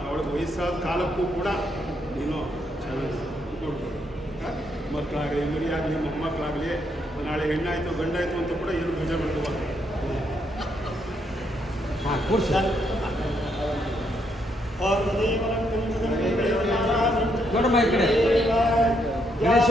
ಅವಳಿಗೆ ವಯಸ್ಸಾದ ಕಾಲಕ್ಕೂ ಕೂಡ ನೀನು ಚೆನ್ನಾಗಿ ನೋಡ್ಬೋದು. ಮಕ್ಕಳಾಗಲಿ ಮರಿಯಾಗಲಿ ಮೊಮ್ಮಕ್ಕಳಾಗಲಿ ನಾಳೆ ಹೆಣ್ಣಾಯಿತು ಗಂಡಾಯಿತು ಅಂತ ಕೂಡ ಏನು ಬೇಜಾರು ಮಾಡುವ ನೋಡಮ್ಮ ಈ ಕಡೆ. ಸೊ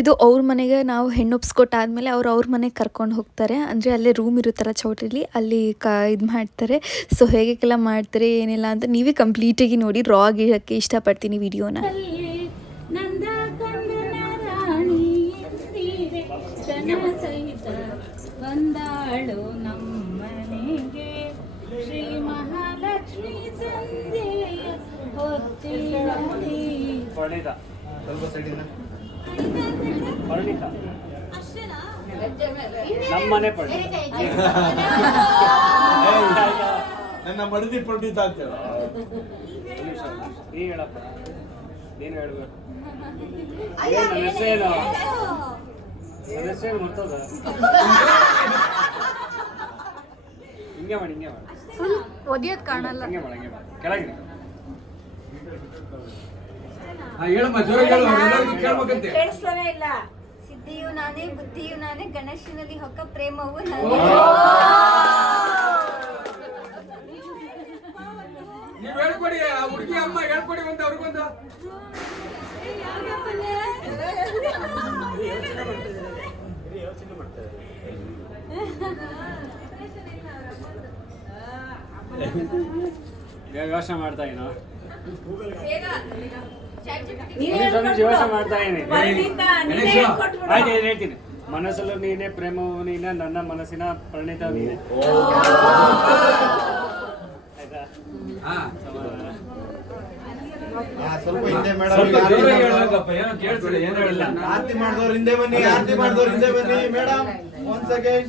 ಇದು ಅವ್ರ ಮನೆಗೆ ನಾವು ಹೆಣ್ಣೊಪ್ಸ್ಕೊಟ್ಟಾದ್ಮೇಲೆ ಅವ್ರು ಅವ್ರ ಮನೆಗೆ ಕರ್ಕೊಂಡು ಹೋಗ್ತಾರೆ. ಅಂದರೆ ಅಲ್ಲೇ ರೂಮ್ ಇರುತ್ತಲ್ಲ ಚೌಟ್ರಿಲಿ ಅಲ್ಲಿ ಕ ಇದು ಮಾಡ್ತಾರೆ. ಸೊ ಹೇಗೆಲ್ಲ ಮಾಡ್ತಾರೆ ಏನಿಲ್ಲ ಅಂತ ನೀವೇ ಕಂಪ್ಲೀಟಾಗಿ ನೋಡಿ ರಾ ಆಗಿರೋಕ್ಕೆ ಇಷ್ಟಪಡ್ತೀನಿ ವಿಡಿಯೋನ. ನಂದ ಪರಿಣಿತ ಸ್ವಲ್ಪ ಸೈಡಿಂದ ಪರಿಣಿತ ನಮ್ಮ ಮನೆ ಪರಿಣಿತ ನನ್ನ ಮಡದಿ ಪಂಡಿತ ಆಗ್ತೇವೆ ನೀ ಹೇಳಪ್ಪ. ನೀನು ಹೇಳ್ಬೇಕು. ಏನು ಹೆಸರೇನು ನನ್ನ ಹೆಸರೇನು ಮರ್ತದ ಹಿಂಗೆ ಮಾಡಿ ಹಿಂಗೆ ಮಾಡಿ. ಒದಿಯೋದ್ ಕಾಣಲ್ಲ. ಹಿಂಗೆ ಮಾಡಿ ಹಿಂಗೆ ಮಾಡಿ. ಕೆಳಗೆ ಹಾ, ಹೇಳಮ್ಮ ಹೇಳು ಎಲ್ಲರಿಗೂ ಕೇಳ್ಬೇಕಂತೆ. ಕೇಳಿಸ್ತಾನೆ ಇಲ್ಲ. ಸಿದ್ಧಿಯು ನಾನೇ ಬುದ್ಧಿಯು ನಾನೇ ಗಣೇಶನಲ್ಲಿ ಹೊಕ್ಕ ಪ್ರೇಮವು ನಾನೇ. ನೀವ್ ಹೇಳ್ಕೊಡಿ ಆ ಹುಡುಗಿ ಅಮ್ಮ ಹೇಳ್ಕೊಡಿ ಒಂದು ಅವ್ರಿಗೊಂದು. ಯೋಚನೆ ಮಾಡ್ತಾ ಏನೋ ಯೋಚನೆ ಮಾಡ್ತಾ ಹೇಳ್ತೀನಿ. ಮನಸ್ಸಲ್ಲೂ ನೀನೆ ಪ್ರೇಮವು ನೀನೆ ನನ್ನ ಮನಸ್ಸಿನ ಪರಿಣಿತ ನೀನೆ. ಸ್ವಲ್ಪ ಹಿಂದೆ ಮೇಡಮ್ ಹೇಳ್ಬೇಕಪ್ಪ ಏನೋ ಹೇಳಿಲ್ಲ ಆರತಿ ಮಾಡಿದವ್ರು ಹಿಂದೆ ಬನ್ನಿ ಆರತಿ ಮಾಡಿದವ್ರು ಹಿಂದೆ ಬನ್ನಿ ಮೇಡಮ್. ಒಂದ್ ಸೆಕೆಂಡ್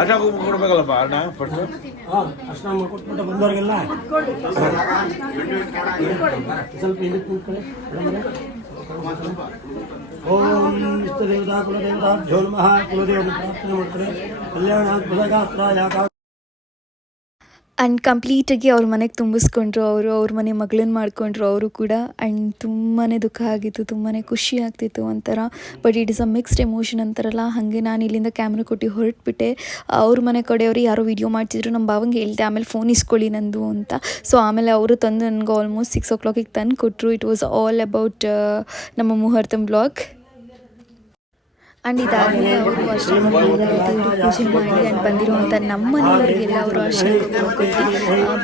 ದೇವ್ರ ಕೊಡ್ಬೇಕಲ್ಲಪ್ಪ ಅಣ್ಣ ಫಸ್ಟ್ ಅರ್ಶನ ಮಾಡ್ಕೊಟ್ಬಿಟ್ಟು ಬಂದವ್ರಿಗೆಲ್ಲ ಸ್ವಲ್ಪ ಹಿಂದಕ್ಕೆ ನಿಂತ್ಕೊಳ್ಳಿ ಓಂ ಇಷ್ಟ ದೇವತಾ ಕುಲದೇವತಾಭ್ಯೋ ನಮಃ ಕುಲದೇವನ ಪ್ರಾರ್ಥನೆ ಮಾಡ್ತಾರೆ ಕಲ್ಯಾಣ ಬಲಗಾತ್ರ ಯಾಕ ಆ್ಯಂಡ್ ಕಂಪ್ಲೀಟಾಗಿ ಅವ್ರ ಮನೆಗೆ ತುಂಬಿಸ್ಕೊಂಡ್ರು ಅವರು, ಅವ್ರ ಮನೆ ಮಗಳನ್ನ ಮಾಡಿಕೊಂಡ್ರು ಅವರು ಕೂಡ. ಆ್ಯಂಡ್ ತುಂಬಾ ದುಃಖ ಆಗಿತ್ತು ತುಂಬಾ ಖುಷಿ ಆಗ್ತಿತ್ತು ಒಂಥರ. But it is a mixed emotion ಅಂತಾರಲ್ಲ, ಹಾಗೆ ನಾನು ಇಲ್ಲಿಂದ ಕ್ಯಾಮ್ರ ಕೊಟ್ಟು ಹೊರಟ್ಬಿಟ್ಟೆ. ಅವ್ರ ಮನೆ ಕಡೆಯವರು ಯಾರೋ ವೀಡಿಯೋ ಮಾಡ್ತಿದ್ರು ನಮ್ಮ ಭಾವಂಗೆ ಹೇಳ್ದೆ, ಆಮೇಲೆ ಫೋನ್ ಇಸ್ಕೊಳ್ಳಿ ನಂದು ಅಂತ. ಸೊ ಆಮೇಲೆ ಅವರು ತಂದು ನನಗೆ ಆಲ್ಮೋಸ್ಟ್ ಸಿಕ್ಸ್ ಓ ಕ್ಲಾಕಿಗೆ ತಂದು ಕೊಟ್ಟರು ಇಟ್ ವಾಸ್ ಆಲ್ ಅಬೌಟ್ ನಮ್ಮ ಮುಹೂರ್ತಮ್ ಬ್ಲಾಗ್ ಆ್ಯಂಡ್ ಇದಾದಮೇಲೆ ಅವರು ಅಷ್ಟೇ ದೇವ್ರ ಪೂಜೆ ಮಾಡಿ ಆ್ಯಂಡ್ ಬಂದಿರುವಂಥ ನಮ್ಮ ಮನೆಯವರಿಗೆಲ್ಲ ಅವರು ಅಷ್ಟೇ ಕೊಟ್ಟು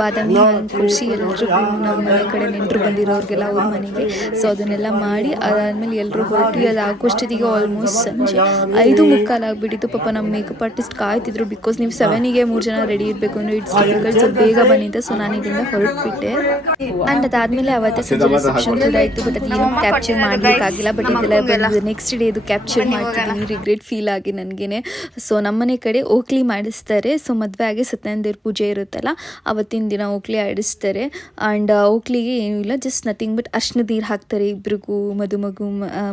ಬಾದಾಮಿ ಖುಷಿ ಎಲ್ರಿಗೂ ನಮ್ಮ ಮನೆ ಕಡೆ ನೆಂಟರು ಬಂದಿರೋರಿಗೆಲ್ಲ ಅವ್ರ ಮನೆಗೆ ಸೊ ಅದನ್ನೆಲ್ಲ ಮಾಡಿ ಅದಾದಮೇಲೆ ಎಲ್ಲರೂ ಹೊರಟು ಅದು ಆಗೋಷ್ಟೊತ್ತಿಗೆ ಆಲ್ಮೋಸ್ಟ್ ಸಂಜೆ ಐದು ಮುಕ್ಕಾಲು ಆಗಿಬಿಟ್ಟಿತ್ತು. ಪಾಪ ನಮ್ಮ ಮೇಕಪ್ ಆರ್ಟಿಸ್ಟ್ ಕಾಯ್ತಿದ್ರು ಬಿಕಾಸ್ ನೀವು ಸೆವೆನಿಗೆ ಮೂರು ಜನ ರೆಡಿ ಇರಬೇಕು ಅಂದರೆ ಇಟ್ಸ್ ಡಿಫಿಕಲ್ಟ್ ಸೊ ಬೇಗ ಬಂದಿದ್ದೆ ಸೊ ನಾನು ಇದರಿಂದ ಹೊರಟ್ಬಿಟ್ಟೆ. ಆ್ಯಂಡ್ ಅದಾದಮೇಲೆ ಅವತ್ತೇ ಸಂಜೆ ರಿಸೆಪ್ಷನ್ ಕೂಡ ಇತ್ತು ಬಟ್ ಅದೇನು ಕ್ಯಾಪ್ಚರ್ ಮಾಡಲಿಕ್ಕಾಗಿಲ್ಲ. ಬಟ್ ಇದೆಲ್ಲ ನೆಕ್ಸ್ಟ್ ಡೇ ಇದು ಕ್ಯಾಪ್ಚರ್ ಮಾಡ್ತಿದ್ದೀನಿ ರಿಗ್ರೆಟ್ ಫೀಲ್ ಆಗಿ ನನಗೇನೆ. ಸೊ ನಮ್ಮನೆ ಕಡೆ ಓಕ್ಲಿ ಮಾಡಿಸ್ತಾರೆ. ಸೊ ಮದುವೆ ಆಗಿ ಸತ್ಯನಾರಾಯಣ ದೇವ್ರ ಪೂಜೆ ಇರುತ್ತಲ್ಲ, ಅವತ್ತಿನ ದಿನ ಓಕ್ಲಿ ಆಡಿಸ್ತಾರೆ. ಆ್ಯಂಡ್ ಓಕ್ಲಿಗೆ ಏನೂ ಇಲ್ಲ ಜಸ್ಟ್ ನಥಿಂಗ್ ಬಟ್ ಅರ್ಶಿನ ನೀರು ಹಾಕ್ತಾರೆ ಇಬ್ರಿಗೂ, ಮದುಮಗು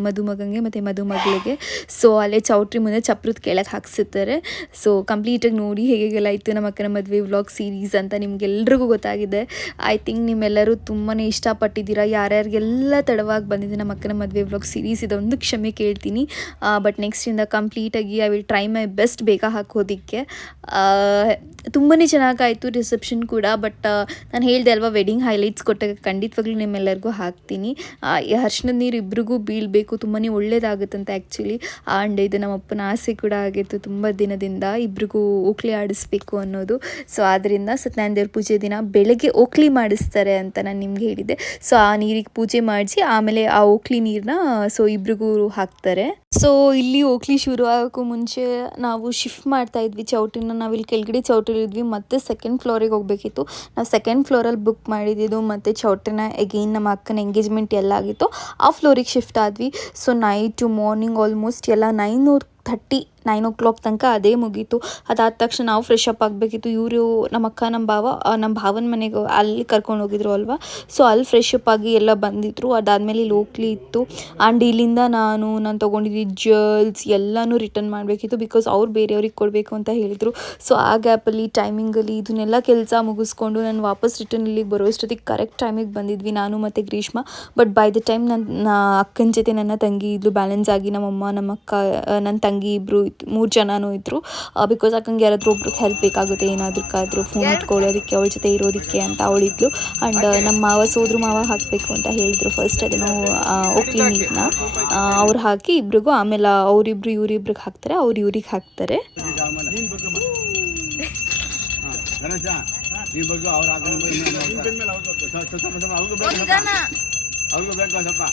ಮಧುಮಗಂಗೆ ಮತ್ತು ಮದುಮಗಳಿಗೆ. ಸೊ ಅಲ್ಲೇ ಚೌಟ್ರಿ ಮುಂದೆ ಚಪ್ರದ ಕೆಳಗೆ ಹಾಕ್ಸಿರ್ತಾರೆ. ಸೊ ಕಂಪ್ಲೀಟಾಗಿ ನೋಡಿ ಹೇಗೆಲ್ಲ ಇತ್ತು ನಮ್ಮ ಅಕ್ಕನ ಮದುವೆ ವ್ಲಾಗ್ ಸೀರೀಸ್ ಅಂತ ನಿಮ್ಗೆಲ್ರಿಗೂ ಗೊತ್ತಾಗಿದೆ. ಐ ಥಿಂಕ್ ನಿಮ್ಮೆಲ್ಲರೂ ತುಂಬಾ ಇಷ್ಟಪಟ್ಟಿದ್ದೀರಾ. ಯಾರ್ಯಾರಿಗೆಲ್ಲ ತಡವಾಗಿ ಬಂದಿದೆ ನಮ್ಮ ಅಕ್ಕನ ಮದುವೆ ವ್ಲಾಗ್ ಸೀರೀಸ್ ಇದೊಂದು ಕ್ಷಮೆ ಕೇಳ್ತೀನಿ. ಬಟ್ ನೆಕ್ಸ್ಟಿಂದ ಕಂಪ್ಲೀಟಾಗಿ I will try my best ಬೇಗ ಹಾಕೋದಕ್ಕೆ. ತುಂಬಾ ಚೆನ್ನಾಗಾಯಿತು ರಿಸೆಪ್ಷನ್ ಕೂಡ ಬಟ್ ನಾನು ಹೇಳಿದೆ ಅಲ್ವಾ ವೆಡ್ಡಿಂಗ್ ಹೈಲೈಟ್ಸ್ ಕೊಟ್ಟಾಗ ಖಂಡಿತವಾಗ್ಲೂ ನಿಮ್ಮೆಲ್ಲರಿಗೂ ಹಾಕ್ತೀನಿ. ಅರ್ಶಿನದ ನೀರು ಇಬ್ರಿಗೂ ಬೀಳಬೇಕು ತುಂಬಾ ಒಳ್ಳೇದಾಗುತ್ತಂತೆ ಆ್ಯಕ್ಚುಲಿ ಆ್ಯಂಡ್ ಇದು ನಮ್ಮ ಅಪ್ಪನ ಆಸೆ ಕೂಡ ಆಗಿತ್ತು ತುಂಬ ದಿನದಿಂದ, ಇಬ್ರಿಗೂ ಓಕ್ಲಿ ಆಡಿಸ್ಬೇಕು ಅನ್ನೋದು. ಸೊ ಆದ್ದರಿಂದ ಸತ್ಯನಾರಾಯಣ ದೇವ್ರ ಪೂಜೆ ದಿನ ಬೆಳಗ್ಗೆ ಓಕ್ಲಿ ಮಾಡಿಸ್ತಾರೆ ಅಂತ ನಾನು ನಿಮ್ಗೆ ಹೇಳಿದ್ದೆ. ಸೊ ಆ ನೀರಿಗೆ ಪೂಜೆ ಮಾಡಿಸಿ, ಆಮೇಲೆ ಆ ಓಕ್ಲಿ ನೀರನ್ನ ಸೊ ಇಬ್ರಿಗೂ ಹಾಕ್ತಾರೆ. ಸೊ ಇಲ್ಲಿ ಓಕ್ಲಿ ಶುರು ಆಗೋಕ್ಕೂ ಮುಂಚೆ ನಾವು ಶಿಫ್ಟ್ ಮಾಡ್ತಾ ಇದ್ವಿ ಚೌಟ್ರಿನ. ನಾವು ಇಲ್ಲಿ ಕೆಳಗಡೆ ಇದ್ವಿ. ಮತ್ತೆ ಸೆಕೆಂಡ್ ಫ್ಲೋರಿಗೆ ಹೋಗಬೇಕಿತ್ತು. ನಾವು ಸೆಕೆಂಡ್ ಫ್ಲೋರಲ್ಲಿ ಬುಕ್ ಮಾಡಿದ್ದು ಮತ್ತು ಚೌಟ್ರಿನ ಎಗೈನ್ ನಮ್ಮ ಅಕ್ಕನ ಎಂಗೇಜ್ಮೆಂಟ್ ಎಲ್ಲ ಆಗಿತ್ತು. ಆ ಫ್ಲೋರಿಗೆ ಶಿಫ್ಟ್ ಆದ್ವಿ. ಸೊ ನೈಟು ಮಾರ್ನಿಂಗ್ ಆಲ್ಮೋಸ್ಟ್ ಎಲ್ಲ nine thirty nine o'clock ತನಕ ಅದೇ ಮುಗೀತು. ಅದಾದ ತಕ್ಷಣ ನಾವು ಫ್ರೆಶ್ ಅಪ್ ಆಗಬೇಕಿತ್ತು. ಇವರು ನಮ್ಮ ಅಕ್ಕ, ನಮ್ಮ ಭಾವ ನಮ್ಮ ಭಾವನ ಮನೆಗೆ ಅಲ್ಲಿ ಕರ್ಕೊಂಡು ಹೋಗಿದ್ರು ಅಲ್ವಾ? ಸೊ ಅಲ್ಲಿ ಫ್ರೆಶ್ ಅಪ್ ಆಗಿ ಎಲ್ಲ ಬಂದಿದ್ರು. ಅದಾದಮೇಲೆ ಇಲ್ಲಿ ಓಕ್ಲಿ ಇತ್ತು. ಆ್ಯಂಡ್ ಇಲ್ಲಿಂದ ನಾನು ನಾನು ತೊಗೊಂಡಿದ್ದು ಜ್ಯುವೆಲ್ಸ್ ಎಲ್ಲನೂ ರಿಟರ್ನ್ ಮಾಡಬೇಕಿತ್ತು ಬಿಕಾಸ್ ಅವ್ರು ಬೇರೆಯವ್ರಿಗೆ ಕೊಡಬೇಕು ಅಂತ ಹೇಳಿದರು. ಸೊ ಆ ಗ್ಯಾಪಲ್ಲಿ ಟೈಮಿಂಗಲ್ಲಿ ಇದನ್ನೆಲ್ಲ ಕೆಲಸ ಮುಗಿಸ್ಕೊಂಡು ನಾನು ವಾಪಸ್ ರಿಟರ್ನ್ ಇಲ್ಲಿಗೆ ಬರೋಷ್ಟೊತ್ತಿಗೆ ಕರೆಕ್ಟ್ ಟೈಮಿಗೆ ಬಂದಿದ್ವಿ ನಾನು ಮತ್ತು Greeshma. But by the time ನನ್ನ ಅಕ್ಕನ ಜೊತೆ ನನ್ನ ತಂಗಿ ಇದ್ಲು ಬ್ಯಾಲೆನ್ಸ್ ಆಗಿ ನಮ್ಮಮ್ಮ ನಮ್ಮ ಅಕ್ಕ ನನ್ನ ತಂಗಿ ಇಬ್ಬರು ಮೂರು ಜನನೂ ಇದ್ದರು ಬಿಕಾಸ್ ಅಕ್ಕಂಗೆ ಯಾರಾದರೂ ಒಬ್ರಿಗೆ ಹೆಲ್ಪ್ ಬೇಕಾಗುತ್ತೆ ಏನಾದ್ರಕ್ಕಾದ್ರೂ ಫೋನ್ ಇಟ್ಕೊಳ್ಳೋದಕ್ಕೆ ಅವಳ ಜೊತೆ ಇರೋದಕ್ಕೆ ಅಂತ ಅವಳಿದ್ಲು ಆ್ಯಂಡ್ ನಮ್ಮ ಮಾವ ಸೋದ್ರ ಮಾವ ಹಾಕಬೇಕು ಅಂತ ಹೇಳಿದ್ರು ಫಸ್ಟ್ ಅದನ್ನು ಓಕ್ಲಿನಿಕ್ನ ಅವ್ರು ಹಾಕಿ ಇಬ್ರಿಗೂ ಆಮೇಲೆ ಅವರಿಬ್ರು ಇವರಿಬ್ರಿಗೆ ಹಾಕ್ತಾರೆ ಅವ್ರು ಇವ್ರಿಗೆ ಹಾಕ್ತಾರೆ. ಗಣೇಶ ಈ ಬಗ್ಗೆ ಅವ್ರ ಅವ್ರಿಗೂ ಬೇಕು ಸ್ವಲ್ಪ?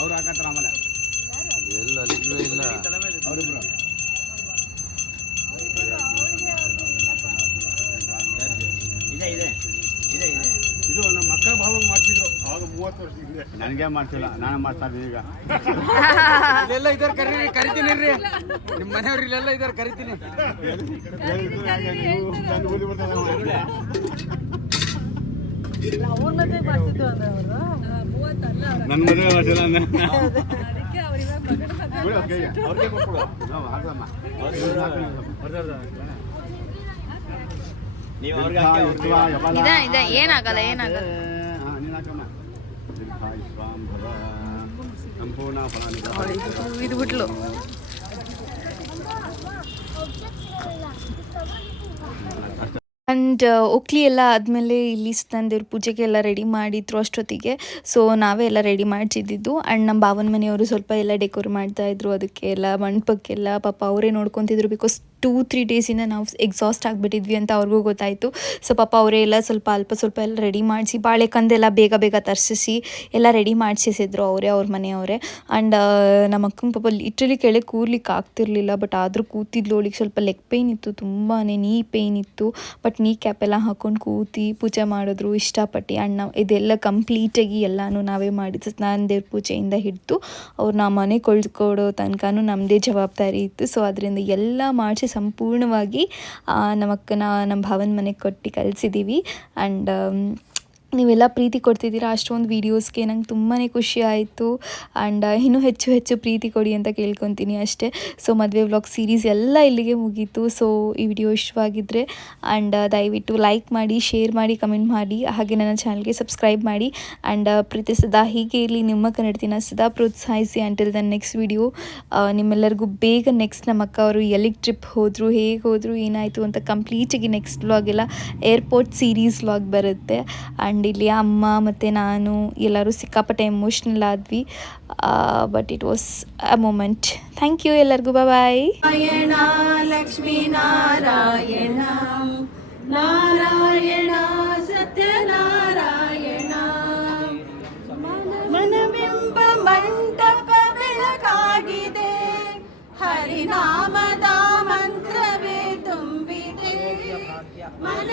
ಅವ್ರು ಹಾಕತ್ತಾರ ಆಮೇಲೆ. ಅವರಿಬ್ರು ಇದು ನಮ್ಮ ಮಕ್ಕಳ ಭಾವ ಮಾಡ್ತಿದ್ರು ಆಗ ಮೂವತ್ತು ವರ್ಷ ಹಿಂದೆ ನನಗೆ ಮಾಡ್ತಿಲ್ಲ ನಾನು ಮಾಡ್ತಾ ಇದ್ದೀನಿ ಈಗ ಇಲ್ಲೆಲ್ಲ ಇದ್ದಾರೆ ಕರೀರಿ ಕರಿತೀನಿ ರೀ ನಿಮ್ಮ ಮನೆಯವ್ರು ಇಲ್ಲೆಲ್ಲ ಇದಾರೆ ಕರಿತೀನಿ ನನ್ನ ಮದುವೆ ಮಾಡ್ತಿಲ್ಲ ಅವ್ರಿಗೆ ಕೊಟ್ಬಿಡು ನಾವು ಹಾಕಮ್ಮ ಇದೆ ಇದೆ ಏನಾಗಲ್ಲ ಏನಾಗಲ್ಲ ನೀನು ಹಾಕಮ್ಮ ದೀರ್ಘಾಯು ಸ್ವಾಂಭವ ಸಂಪೂರ್ಣ ಫಲಾನಿಧ ಇದು ಬಿಟ್ಲು ಆ್ಯಂಡ್ ಒಕ್ಲಿ ಎಲ್ಲ ಆದಮೇಲೆ ಇಲ್ಲಿ ತಂದಿರ ಪೂಜೆಗೆ ಎಲ್ಲ ರೆಡಿ ಮಾಡಿದ್ರು ಅಷ್ಟೊತ್ತಿಗೆ. ಸೊ ನಾವೇ ಎಲ್ಲ ರೆಡಿ ಮಾಡಿಸಿದ್ದು ಆ್ಯಂಡ್ ನಮ್ಮ ಭಾವನ ಮನೆಯವರು ಸ್ವಲ್ಪ ಎಲ್ಲ ಡೆಕೋರ್ ಮಾಡ್ತಾಯಿದ್ರು ಅದಕ್ಕೆ ಎಲ್ಲ ಮಂಟಪಕ್ಕೆಲ್ಲ ಪಾಪ ಅವರೇ ನೋಡ್ಕೊತಿದ್ರು ಬಿಕಾಸ್ ಟೂ ತ್ರೀ ಡೇಸಿಂದ ನಾವು ಎಕ್ಸಾಸ್ಟ್ ಆಗಿಬಿಟ್ಟಿದ್ವಿ ಅಂತ ಅವ್ರಿಗೂ ಗೊತ್ತಾಯಿತು. ಸೊ ಪಾಪ ಅವರೇ ಎಲ್ಲ ಸ್ವಲ್ಪ ಅಲ್ಪ ಸ್ವಲ್ಪ ಎಲ್ಲ ರೆಡಿ ಮಾಡಿಸಿ ಬಾಳೆಕಂದೆಲ್ಲ ಬೇಗ ಬೇಗ ತರಿಸಿ ಎಲ್ಲ ರೆಡಿ ಮಾಡಿಸಿದ್ರು ಅವರೇ, ಅವ್ರ ಮನೆಯವರೇ. ಆ್ಯಂಡ್ ನಮ್ಮ ಅಕ್ಕನ ಪಾಪ ಲಿಟ್ರಲಿ ಕೆಳಗೆ ಕೂರ್ಲಿಕ್ಕೆ ಆಗ್ತಿರ್ಲಿಲ್ಲ ಬಟ್ ಆದರೂ ಕೂತಿದ್ಲು. ಅವಳಿಗೆ ಸ್ವಲ್ಪ ಲೆಗ್ ಪೇಯ್ನ್ ಇತ್ತು ತುಂಬಾ ನೀ ಪೇಯ್ನ್ ಇತ್ತು. ಬಟ್ ನೀ ಕ್ಯಾಪ್ ಎಲ್ಲ ಹಾಕೊಂಡು ಕೂತಿ ಪೂಜೆ ಮಾಡಿದ್ರು, ಇಷ್ಟಪಟ್ಟು. ಆ್ಯಂಡ್ ನಾವು ಇದೆಲ್ಲ ಕಂಪ್ಲೀಟಾಗಿ ಎಲ್ಲನೂ ನಾವೇ ಮಾಡಿದ್ದು, ಸ್ನಾನ ದೇವ್ರ ಪೂಜೆಯಿಂದ ಹಿಡಿದು ಅವ್ರು ನಮ್ಮ ಮನೆ ಕೊಳ್ಕೊಡೋ ತನಕನೂ ನಮ್ಮದೇ ಜವಾಬ್ದಾರಿ ಇತ್ತು. ಸೊ ಅದರಿಂದ ಎಲ್ಲ ಮಾಡಿಸಿ ಸಂಪೂರ್ಣವಾಗಿ ನಮ್ಮ ಅಕ್ಕನ ನಮ್ಮ ಭಾವನ ಮನೆಗೆ ಕೊಟ್ಟು ಕಲಿಸಿದ್ದೀವಿ ಆ್ಯಂಡ್ ನೀವೆಲ್ಲ ಪ್ರೀತಿ ಕೊಡ್ತಿದ್ದೀರಾ ಅಷ್ಟೊಂದು ವೀಡಿಯೋಸ್ಗೆ ನಂಗೆ ತುಂಬಾ ಖುಷಿ ಆಯಿತು. ಆ್ಯಂಡ್ ಇನ್ನೂ ಹೆಚ್ಚು ಹೆಚ್ಚು ಪ್ರೀತಿ ಕೊಡಿ ಅಂತ ಕೇಳ್ಕೊತೀನಿ ಅಷ್ಟೇ. ಸೊ ಮದುವೆ ವ್ಲಾಗ್ ಸೀರೀಸ್ ಎಲ್ಲ ಇಲ್ಲಿಗೆ ಮುಗೀತು. ಸೊ ಈ ವಿಡಿಯೋ ಇಷ್ಟವಾಗಿದ್ದರೆ ಆ್ಯಂಡ್ ದಯವಿಟ್ಟು ಲೈಕ್ ಮಾಡಿ ಶೇರ್ ಮಾಡಿ ಕಮೆಂಟ್ ಮಾಡಿ. ಹಾಗೆ ನನ್ನ ಚಾನಲ್ಗೆ ಸಬ್ಸ್ಕ್ರೈಬ್ ಮಾಡಿ. ಆ್ಯಂಡ್ ಪ್ರೀತಿ ಸದಾ ಹೀಗೆ ಇರಲಿ. ನಿಮ್ಮ ಕನ್ನಡತಿನ ಸದಾ ಪ್ರೋತ್ಸಾಹಿಸಿ. ಅಂಟಿಲ್ ದ ನೆಕ್ಸ್ಟ್ ವಿಡಿಯೋ ನಿಮ್ಮೆಲ್ಲರಿಗೂ ಬೇಗ ನೆಕ್ಸ್ಟ್ ನಮ್ಮ ಅಕ್ಕ ಅವರು ಎಲ್ಲಿಗೆ ಟ್ರಿಪ್ ಹೋದರು, ಹೇಗೆ ಹೋದರು, ಏನಾಯಿತು ಅಂತ ಕಂಪ್ಲೀಟಾಗಿ ನೆಕ್ಸ್ಟ್ ವ್ಲಾಗೆಲ್ಲ ಏರ್ಪೋರ್ಟ್ ಸೀರೀಸ್ ವ್ಲಾಗ್ ಬರುತ್ತೆ. ಆ್ಯಂಡ್ ಆ್ಯಂಡ್ ಇಲ್ಲಿ ಅಮ್ಮ ಮತ್ತು ನಾನು ಎಲ್ಲರೂ ಸಿಕ್ಕಾಪಟ್ಟೆ ಎಮೋಷ್ನಲ್ ಆದ್ವಿ. But it was a moment thank you ಎಲ್ಲರಿಗೂ. ಬಾಯ್ ಬಾಯ್ ನಾರಾಯಣ ನಾರಾಯಣ. ಸತ್ಯನಾರಾಯಣ. ಮನಬಿಂಬ ಮಂಟಪ ಬೆಳಕಾಗಿದೆ. ಹರಿನಾಮದ ಮಂತ್ರವೇ ತುಂಬಿದೆ. ಮನ